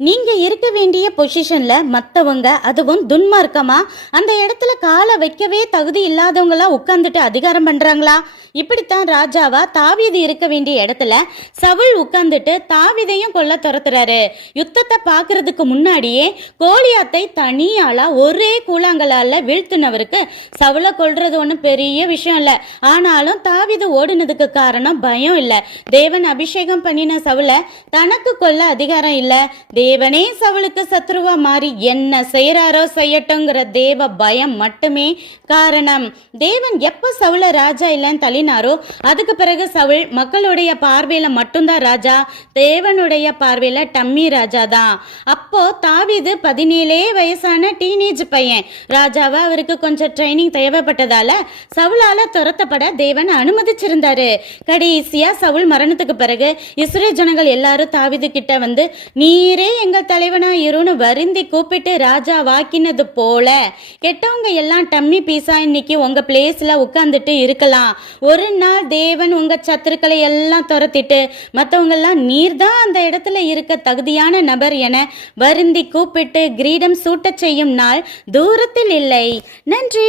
நீங்க இருக்க வேண்டிய பொசிஷன்ல மத்தவங்க, அதுவும் துன்மார்க்கமா அந்த இடத்துல காலை வைக்கவே தகுதி இல்லாதவங்களா உட்கார்ந்துட்டு அதிகாரம் பண்றாங்களா? இப்படித்தான் ராஜாவா தாவீது இருக்க வேண்டிய இடத்துல சவுல் உட்கார்ந்துட்டு தாவீதையும் கொல்ல துரத்துறாரு. யுத்தத்தை பாக்குறதுக்கு முன்னாடியே கோலியாத்தை தனியாளா ஒரே கூழாங்கலால வீழ்த்தினவருக்கு சவுலை கொல்றது ஒன்றும் பெரிய விஷயம் இல்ல. ஆனாலும் தாவீது ஓடினதுக்கு காரணம் பயம் இல்ல. தேவன் அபிஷேகம் பண்ணின சவுலை தனக்கு கொல்ல அதிகாரம் இல்ல. தேவனே சவுலுக்கு சத்ருவா மாறி என்ன செய்யறாரோ செய்யட்டுங்கிற தேவ பயம் மட்டுமே காரணம். தேவன் எப்ப சவுல ராஜா இல்லைன்னு தள்ளினாரோ அதுக்கு பிறகு சவுல் மக்களுடைய பார்வையில மட்டும்தான் ராஜா, தேவனுடைய பார்வையில டம்மி ராஜா தான். அப்போ தாவீது 17 வயசான டீனேஜ் பையன். ராஜாவா அவருக்கு கொஞ்சம் ட்ரைனிங் தேவைப்பட்டதால சவுலால துரத்தப்பட தேவன் அனுமதிச்சிருந்தாரு. கடைசியா சவுல் மரணத்துக்கு பிறகு இஸ்ரேல் ஜனங்கள் எல்லாரும் தாவீது கிட்ட வந்து நீரே எங்கள் தலைவனா இருன்னு வருந்தி கூப்பிட்டு ராஜா வாக்கினது போல கெட்டவங்க எல்லாம் டம்மி பீஸா இன்னைக்கு உங்க பிளேஸ்ல உட்கார்ந்துட்டு இருக்கலாம். ஒரு நாள் தேவன் உங்க சத்துருக்களை எல்லாம் துரத்திட்டு மற்றவங்க எல்லாம் நீர்தான் அந்த இடத்துல இருக்க தகுதியான நபர் என வருந்தி கூப்பிட்டு கிரீடம் சூட்ட செய்யும் நாள் தூரத்தில் இல்லை. நன்றி.